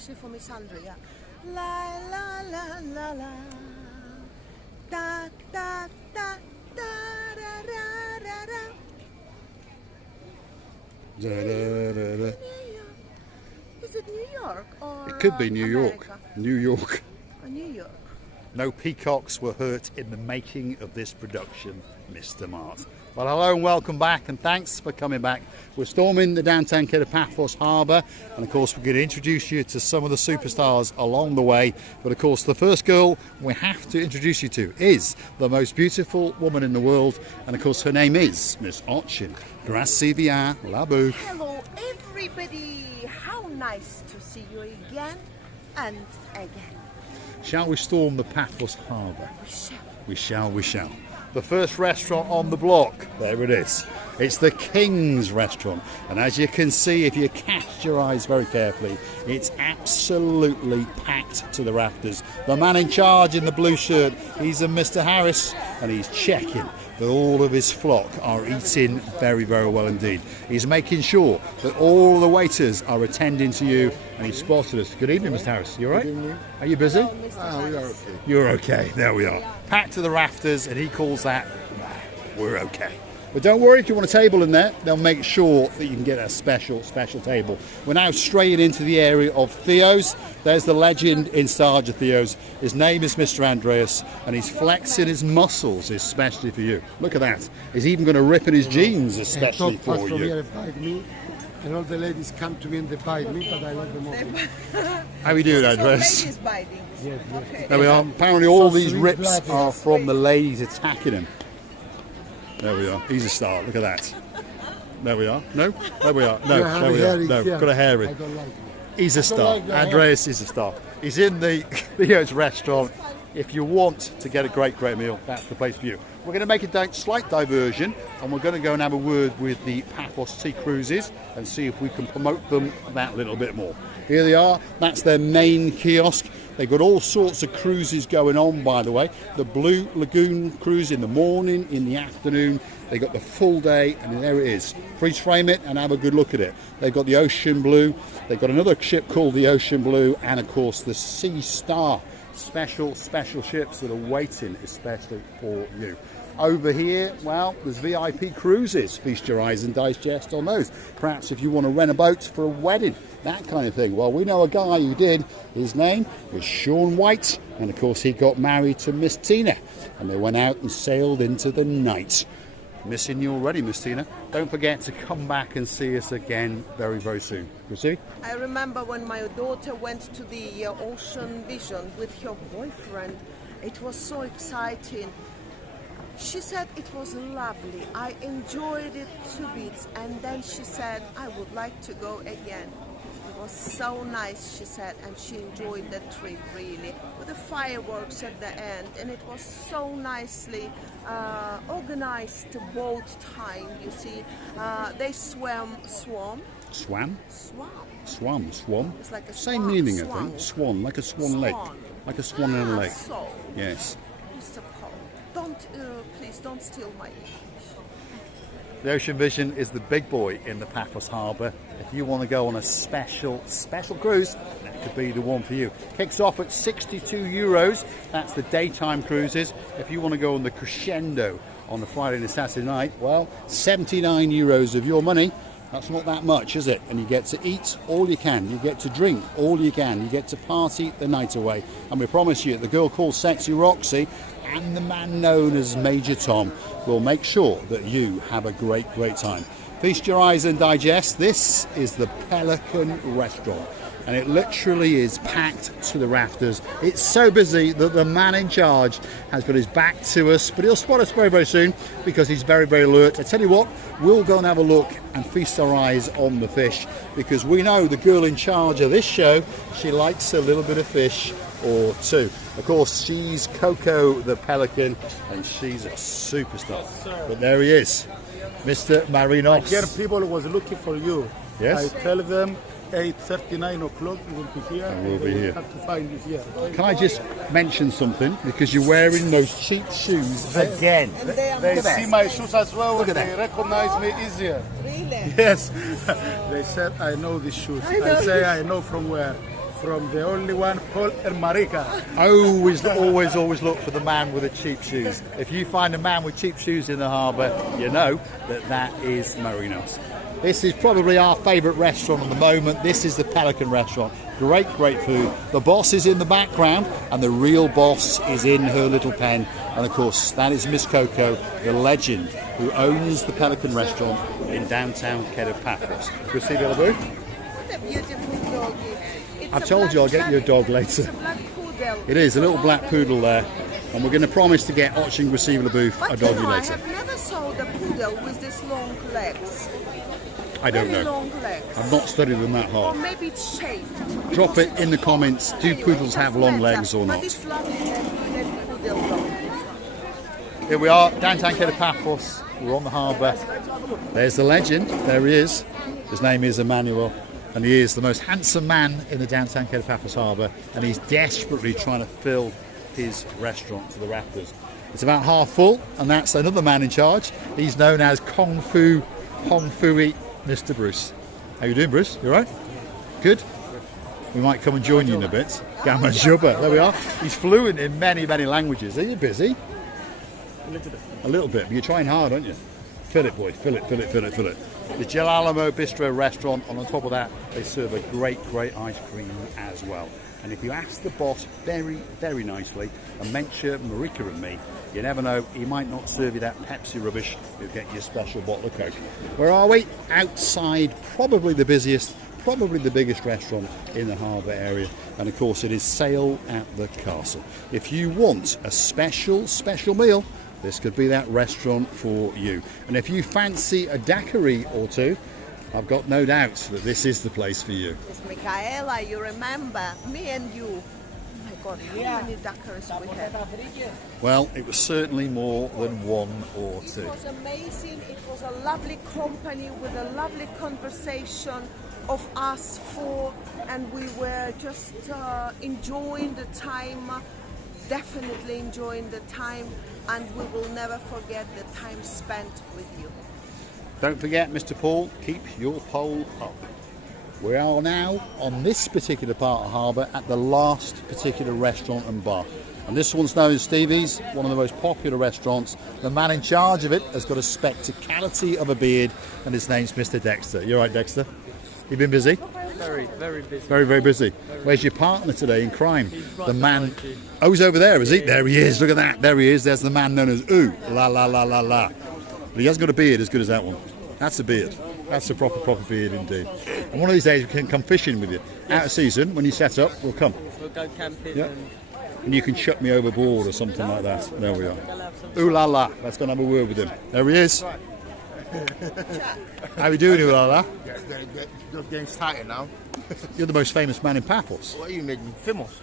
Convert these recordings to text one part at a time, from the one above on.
especially for Miss Andrea. La la la la la. Da da da da da da da. Da, da, da, da. Is it New York or It could be New York. America? New York. New York. No peacocks were hurt in the making of this production, Mr. Mart. Well, hello and welcome back, and thanks for coming back. We're storming the downtown Kato Paphos Harbour, and of course we're going to introduce you to some of the superstars along the way. But of course the first girl we have to introduce you to is the most beautiful woman in the world, and of course her name is Miss Ochin. Grazie via la bouffe. Hello everybody, how nice to see you again and again. Shall we storm the Paphos Harbour? We shall. We shall, we shall. The first restaurant on the block, there it is. It's the King's Restaurant, and as you can see, if you cast your eyes very carefully, it's absolutely packed to the rafters. The man in charge in the blue shirt, he's a Mr. Harris, and he's checking that all of his flock are eating very, very well indeed. He's making sure that all the waiters are attending to you, and he spotted us. Good evening, Mr. Harris. You all right? Good evening. Are you busy? We are okay. You're okay. There we are. Packed to the rafters, and he calls that, we're okay. But don't worry, if you want a table in there, they'll make sure that you can get a special table. We're now straying into the area of Theo's. There's the legend in charge of Theo's. His name is Mr. Andreas, and he's flexing his muscles, especially for you. Look at that. He's even going to rip in his jeans, especially for you. Here bite me, and all the ladies come to me and they bite me, but I love them all. How are you doing, Andreas? So ladies biting. Yes, yes. Okay. There we are. Apparently all So these sweet rips blood. are from the ladies attacking him. There we are. He's a star. Look at that. There we are. No? There we are. No, You have there a we are. hairy No, hair. got a hairy. I don't like it. He's a star. like that. Andreas is a star. He's in the Theo's restaurant. If you want to get a great meal, that's the place for you. We're going to make a slight diversion, and we're going to go and have a word with the Paphos Sea Cruises and see if we can promote them that little bit more. Here they are. That's their main kiosk. They've got all sorts of cruises going on, by the way. The Blue Lagoon cruise in the morning, in the afternoon. They got the full day, and there it is. Freeze frame it and have a good look at it. They've got the Ocean Blue. They've got another ship called the Ocean Blue, and of course the Sea Star. Special ships that are waiting especially for you. Over here, well, there's VIP cruises. Feast your eyes and digest on those. Perhaps if you want to rent a boat for a wedding, that kind of thing. Well, we know a guy who did. His name was Sean White, and of course he got married to Miss Tina, and they went out and sailed into the night. Missing you already, Miss Tina. Don't forget to come back and see us again very, very soon. You see? I remember when my daughter went to the Ocean Vision with her boyfriend. It was so exciting. She said it was lovely. I enjoyed it to bits, and then she said, I would like to go again. It was so nice, she said, and she enjoyed the trip really, with the fireworks at the end, and it was so nicely organized boat time, you see. They swam. Swam? Swam. It's like a same swan, meaning, swan. I think. Swan, like a swan lake. Like a swan in a lake. So, Yes. Mr. Paul, please don't steal my English. The Ocean Vision is the big boy in the Paphos Harbour. If you want to go on a special cruise, that could be the one for you. Kicks off at 62 euros. That's the daytime cruises. If you want to go on the Crescendo on the Friday and the Saturday night, well, 79 euros of your money. That's not that much, is it? And you get to eat all you can. You get to drink all you can. You get to party the night away. And we promise you, the girl called Sexy Roxy and the man known as Major Tom will make sure that you have a great time. Feast your eyes and digest. This is the Pelican Restaurant, and it literally is packed to the rafters. It's so busy that the man in charge has got his back to us, but he'll spot us very soon because he's very alert. I tell you what, we'll go and have a look and feast our eyes on the fish, because we know the girl in charge of this show, she likes a little bit of fish or two. Of course, she's Coco the Pelican, and she's a superstar. But there he is, Mr. Marinos. Here people was looking for you. Yes? I tell them 8:39 o'clock you will be here. I will be here. Have to find you here. Can I just mention something? Because you're wearing those cheap shoes again. They see my shoes as well. Look at They that. recognize me easier. Really? Yes. They said I know these shoes. I say I know from where. from the only one, Paul and Marika. Always look for the man with the cheap shoes. If you find a man with cheap shoes in the harbour, you know that is Marinos. This is probably our favourite restaurant at the moment. This is the Pelican Restaurant. Great food. The boss is in the background and the real boss is in her little pen. And of course, that is Miss Coco, the legend, who owns the Pelican Restaurant in downtown Kato, Paphos. Can we see the other booth? What a beautiful dog. I told you I'll get you a dog later. It's a black poodle. It is, a little black poodle there. And we're going to promise to get Oching Receiver Booth a But doggy you know, later. I have never saw the poodle with these long legs. I don't Very know. long legs. I've not studied them that Or hard. maybe it's shaped. Drop it in the comments. Do poodles have long legs or But not? it's lovely that poodle dog. Here we are, downtown Kato, Paphos. We're on the harbour. There's the legend. There he is. His name is Emmanuel. And he is the most handsome man in the downtown Kato, Paphos harbour. And he's desperately trying to fill his restaurant to the rafters. It's about half full, and that's another man in charge. He's known as Kung Fu Hong Fui Mr. Bruce. How you doing, Bruce? You all right? Good? We might come and join you in a bit. Gamma Jubba. There we are. He's fluent in many languages. Are you busy? A little bit. But you're trying hard, aren't you? Fill it, boy. Fill it. The Gelalamo Bistro restaurant, and on top of that, they serve a great ice cream as well. And if you ask the boss very nicely and mention Marika and me, you never know, he might not serve you that Pepsi rubbish. He'll get you a special bottle of Coke. Where are we? Outside, probably the busiest, probably the biggest restaurant in the harbour area. And of course, it is Sail at the Castle. If you want a special meal, this could be that restaurant for you. And if you fancy a daiquiri or two, I've got no doubt that this is the place for you. It's Michaela, you remember, me and you. Oh my God, how many daiquiris we had? Well, it was certainly more than one or two. It was amazing. It was a lovely company with a lovely conversation of us four, and we were just enjoying the time, definitely enjoying the time, and we will never forget the time spent with you. Don't forget, Mr. Paul, keep your pole up. We are now on this particular part of harbour at the last particular restaurant and bar. And this one's known as Stevie's, one of the most popular restaurants. The man in charge of it has got a spectacality of a beard, and his name's Mr. Dexter. You all right, Dexter? You been busy? Very busy. Very busy. Where's your partner today in crime? The man. Oh, he's over there, is he? There he is. Look at that. There he is. There's the man known as Ooh La La La La La. But he hasn't got a beard as good as that one. That's a beard. That's a proper beard indeed. And one of these days we can come fishing with you. Out of season, when you set up, we'll come. We'll go camping. Yeah. And you can chuck me overboard or something like that. There we are. Ooh La La. Let's go and have a word with him. There he is. How are you doing, Ooh La La? Just getting started now. You're the most famous man in Paphos. What are you making famous?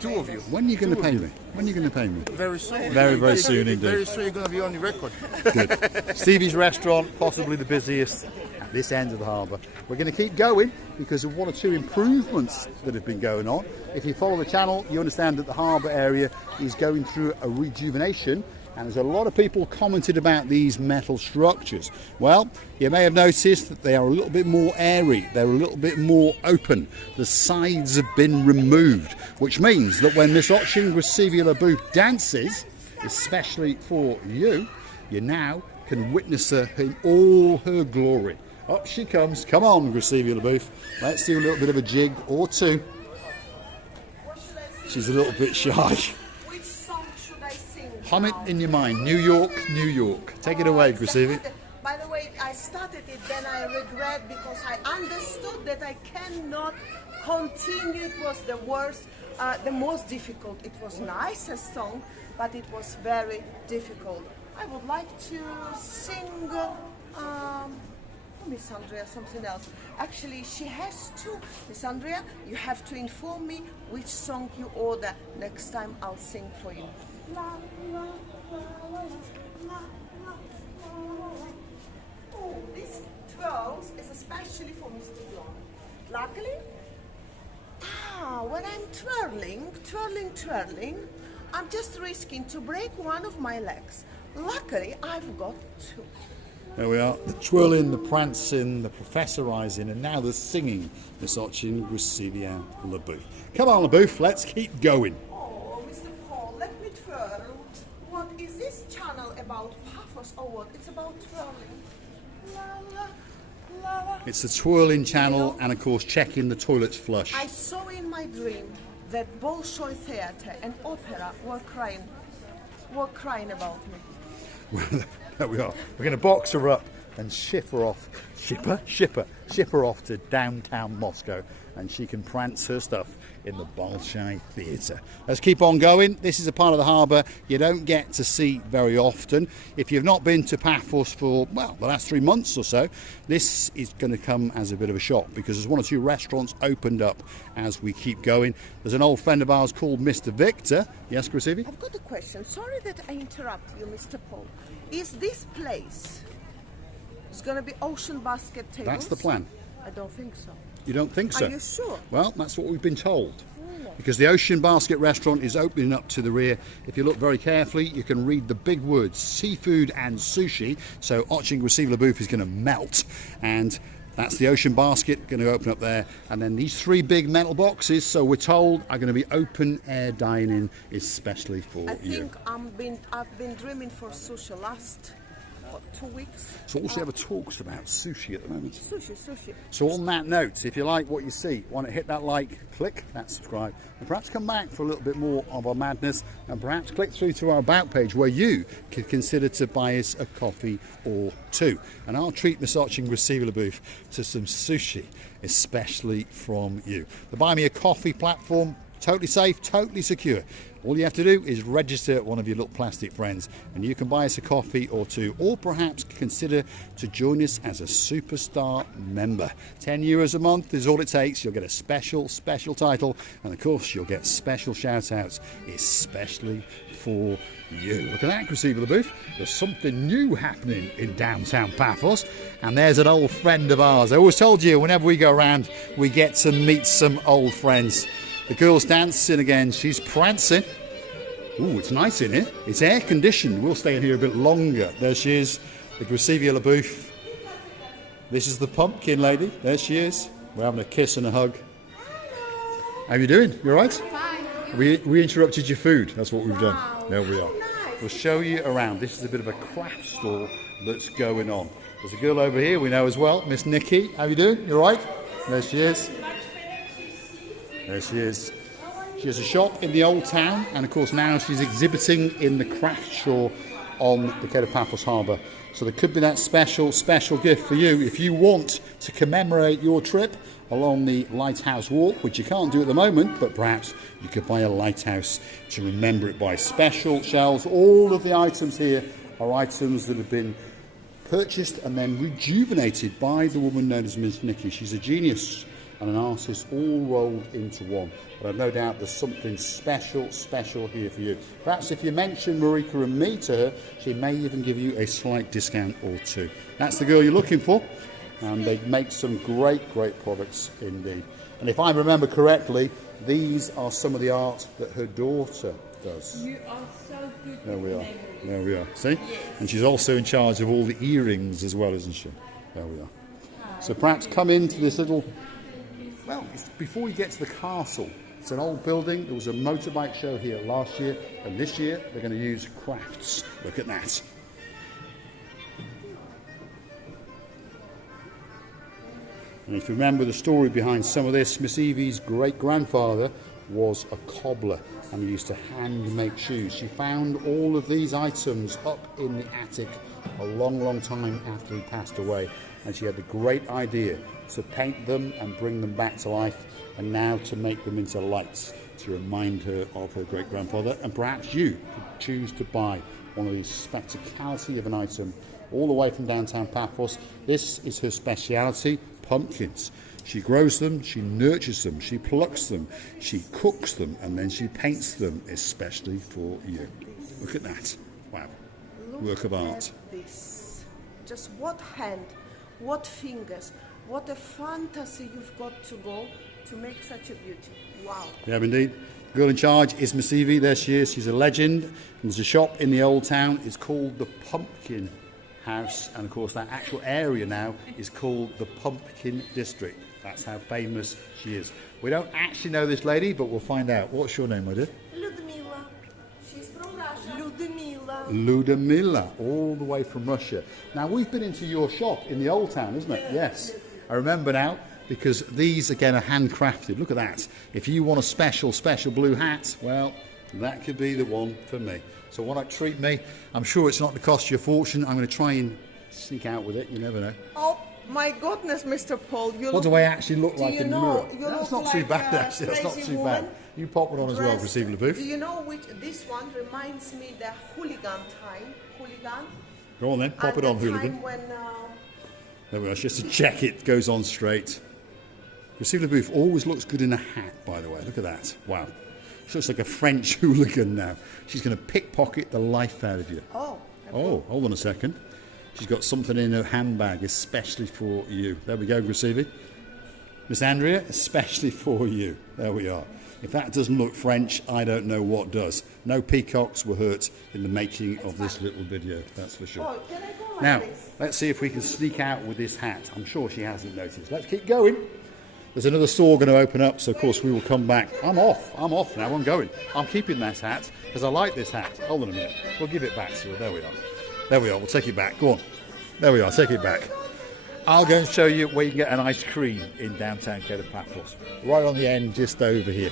Two of you. When are you going to pay me? When are you going to pay me? Very soon. Very soon indeed. Very soon you're going to be on the record. Good. Stevie's restaurant, possibly the busiest at this end of the harbour. We're going to keep going because of one or two improvements that have been going on. If you follow the channel, you understand that the harbour area is going through a rejuvenation, and there's a lot of people commented about these metal structures. Well, you may have noticed that they are a little bit more airy, they're a little bit more open. The sides have been removed, which means that when Miss Oching Recivula Booth dances, especially for you, you now can witness her in all her glory. Up she comes. Come on, Recivula Booth. Let's do a little bit of a jig or two. She's a little bit shy. Which song should I sing? Hum it in your mind. New York, New York. Take it away, Gracivi. By the way, I started it, then I regret because I understood that I cannot continue. It was the worst, the most difficult. It was nice a song, but it was very difficult. I would like to sing Miss Andrea something else. Actually, she has two. Miss Andrea, you have to inform me which song you order. Next time I'll sing for you. La, la, la, la, la, la, la. Oh, this twirls is especially for Mr. Blonde. Luckily, when I'm twirling, I'm just risking to break one of my legs. Luckily, I've got two. There we are, the twirling, the prancing, the professorising, and now the singing. Miss Ochin Gracevia LaBouffe. Come on, LaBouffe, let's keep going. Oh, Mr. Paul, let me twirl. What is this channel about Paphos or what? It's about twirling. La, la, la, la. It's the twirling channel, and of course checking the toilets flush. I saw in my dream that Bolshoi Theatre and opera were crying about me. There we are. We're going to box her up and ship her off to downtown Moscow, and she can prance her stuff in the Bolshoi Theatre. Let's keep on going. This is a part of the harbour you don't get to see very often. If you've not been to Paphos for, well, the last 3 months or so, this is going to come as a bit of a shock, because there's 1 or 2 restaurants opened up as we keep going. There's an old friend of ours called Mr. Victor. Yes, Gracevia? I've got a question. Sorry that I interrupt you, Mr. Paul. Is this place going to be ocean basket tables? That's the plan. I don't think so. You don't think so? Are you sure? Well, that's what we've been told. Because the Ocean Basket restaurant is opening up to the rear. If you look very carefully, you can read the big words, seafood and sushi. So Ochin Gracevia LaBouffe is going to melt. And that's the Ocean Basket going to open up there. And then these 3 big metal boxes, so we're told, are going to be open air dining, especially for you. I think I've been dreaming for sushi last, what, 2 weeks? So all she ever talks about sushi at the moment. Sushi. So on that note, if you like what you see, want to hit that like, click that subscribe, and perhaps come back for a little bit more of our madness, and perhaps click through to our About page where you can consider to buy us a coffee or 2. And I'll treat Miss Ochin Gracevia LaBouffe to some sushi, especially from you. The Buy Me a Coffee platform, totally safe, totally secure. All you have to do is register one of your little plastic friends, and you can buy us a coffee or 2, or perhaps consider to join us as a superstar member. €10 a month is all it takes. You'll get a special title, and of course you'll get special shout outs, especially for you. Look at that, Gracevia LaBouffe. There's something new happening in downtown Paphos, and there's an old friend of ours. I always told you, whenever we go around, we get to meet some old friends. The girl's dancing again, she's prancing. Ooh, it's nice in here. It's air conditioned. We'll stay in here a bit longer. There she is, the Gracevia LaBouffe. This is the pumpkin lady. There she is. We're having a kiss and a hug. How are you doing? You all right? Fine. We interrupted your food. That's what we've done. There we are. nice. We'll show you around. This is a bit of a craft store that's going on. There's a girl over here we know as well, Miss Nikki. How are you doing? You all right? There she is. There she is. She has a shop in the old town, and of course now she's exhibiting in the craft show on the Kato Paphos Harbour. So there could be that special gift for you if you want to commemorate your trip along the Lighthouse Walk, which you can't do at the moment, but perhaps you could buy a lighthouse to remember it by. Special shelves. All of the items here are items that have been purchased and then rejuvenated by the woman known as Miss Nikki. She's a genius and an artist all rolled into one. But I've no doubt there's something special here for you. Perhaps if you mention Marika and me to her, she may even give you a slight discount or 2. That's the girl you're looking for, and they make some great products indeed. And if I remember correctly, these are some of the art that her daughter does. You are so good. There we are. See? Yes. And she's also in charge of all the earrings as well, isn't she? There we are. So perhaps come into this little... Well, it's before you get to the castle, it's an old building. There was a motorbike show here last year, and this year they're going to use crafts. Look at that. And if you remember the story behind some of this, Miss Evie's great-grandfather was a cobbler and he used to hand make shoes. She found all of these items up in the attic a long time after he passed away, and she had the great idea to paint them and bring them back to life, and now to make them into lights to remind her of her great-grandfather. And perhaps you could choose to buy one of these spectacality of an item all the way from downtown Paphos. This is her speciality, pumpkins. She grows them, she nurtures them, she plucks them, she cooks them, and then she paints them especially for you. Look at that. Wow. Work of art. This. Just what hand, what fingers, what a fantasy you've got to go to make such a beauty. Wow. Yeah, indeed. The girl in charge is Miss Evie. There she is. She's a legend. And there's a shop in the old town. It's called the Pumpkin house, and of course that actual area now is called the Pumpkin District. That's how famous she is. We don't actually know this lady, but we'll find out. What's your name, my dear? Ludmila. She's from Russia. Ludmila. Ludmila, all the way from Russia. Now, we've been into your shop in the Old Town, isn't it? Yes. I remember now, because these, again, are handcrafted. Look at that. If you want a special blue hat, well, that could be the one for me. So why not treat me? I'm sure it's not going to cost you a fortune. I'm going to try and sneak out with it. You never know. Oh, my goodness, Mr. Paul. What do I actually look like in the mirror? That's not too bad, actually. That's not too bad. You pop it on as well, Receiver LeBouf. Do you know which this one reminds me the hooligan time? Hooligan? Go on then, pop it on, hooligan. When, there we are, just to check it goes on straight. Receiver LeBouf always looks good in a hat, by the way. Look at that. Wow. She looks like a French hooligan now. She's going to pickpocket the life out of you. Oh, hold on a second. She's got something in her handbag, especially for you. There we go, Gracivi. Miss Andrea, especially for you. There we are. If that doesn't look French, I don't know what does. No peacocks were hurt in the making of this little video, that's for sure. Oh, can I go like Now, this? let's see if we can sneak out with this hat. I'm sure she hasn't noticed. Let's keep going. There's another store going to open up, so of course we will come back. I'm off now, I'm going. I'm keeping this hat because I like this hat. Hold on a minute. We'll give it back to her. There we are. There we are. We'll take it back. Go on. There we are. Take it back. I'll go and show you where you can get an ice cream in downtown Kato Paphos. Right on the end, just over here.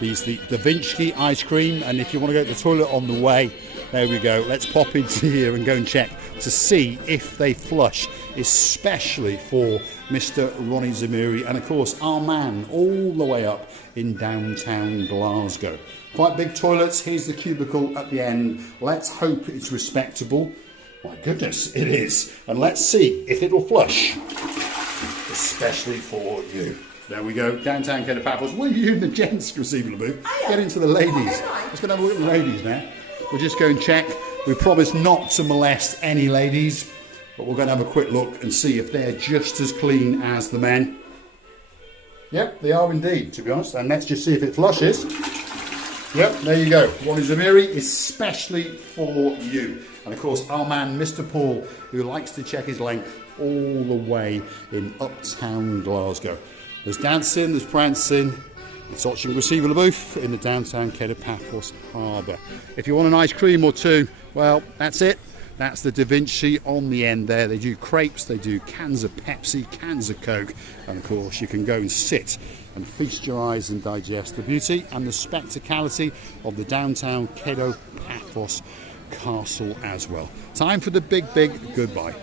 These the Da Vinci ice cream, and if you want to go to the toilet on the way, there we go. Let's pop into here and go and check to see if they flush, especially for Mr. Ronnie Zamiri and of course our man all the way up in downtown Glasgow. Quite big toilets. Here's the cubicle at the end. Let's hope it's respectable. My goodness, it is. And let's see if it'll flush, especially for you. There we go, downtown Kato Paphos. Will you and the gents, Receiver LeBouf? Get into the ladies. Let's go and have a look at the ladies now. We'll just go and check. We promise not to molest any ladies, but we're going to have a quick look and see if they're just as clean as the men. Yep, they are indeed, to be honest. And let's just see if it flushes. Yep, there you go. Ronnie Zamiri, especially for you. And of course, our man, Mr. Paul, who likes to check his length all the way in uptown Glasgow. There's dancing, there's prancing. It's watching Receiver LeBouf in the downtown Kato Paphos Harbour. If you want an ice cream or two, well, that's it. That's the Da Vinci on the end there. They do crepes, they do cans of Pepsi, cans of Coke, and of course you can go and sit and feast your eyes and digest the beauty and the spectacality of the downtown Kato Paphos Castle as well. Time for the big goodbye.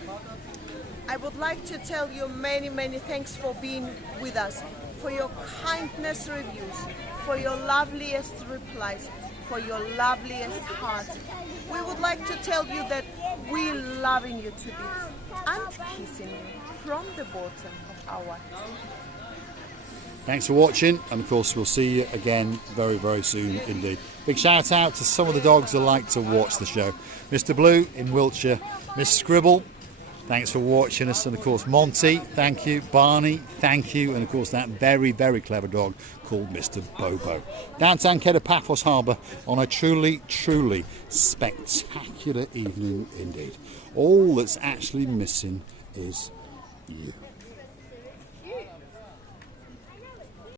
I would like to tell you many thanks for being with us, for your kindness reviews, for your loveliest replies, for your loveliest heart. We would like to tell you that we're loving you to bits and kissing you from the bottom of our heart. Thanks for watching, and of course we'll see you again very soon indeed. Big shout out to some of the dogs that like to watch the show. Mr. Blue in Wiltshire, Miss Scribble, thanks for watching us, and of course Monty, thank you, Barney, thank you, and of course that very clever dog called Mr. Bobo. Downtown Kato Paphos Harbour on a truly spectacular evening indeed. All that's actually missing is you.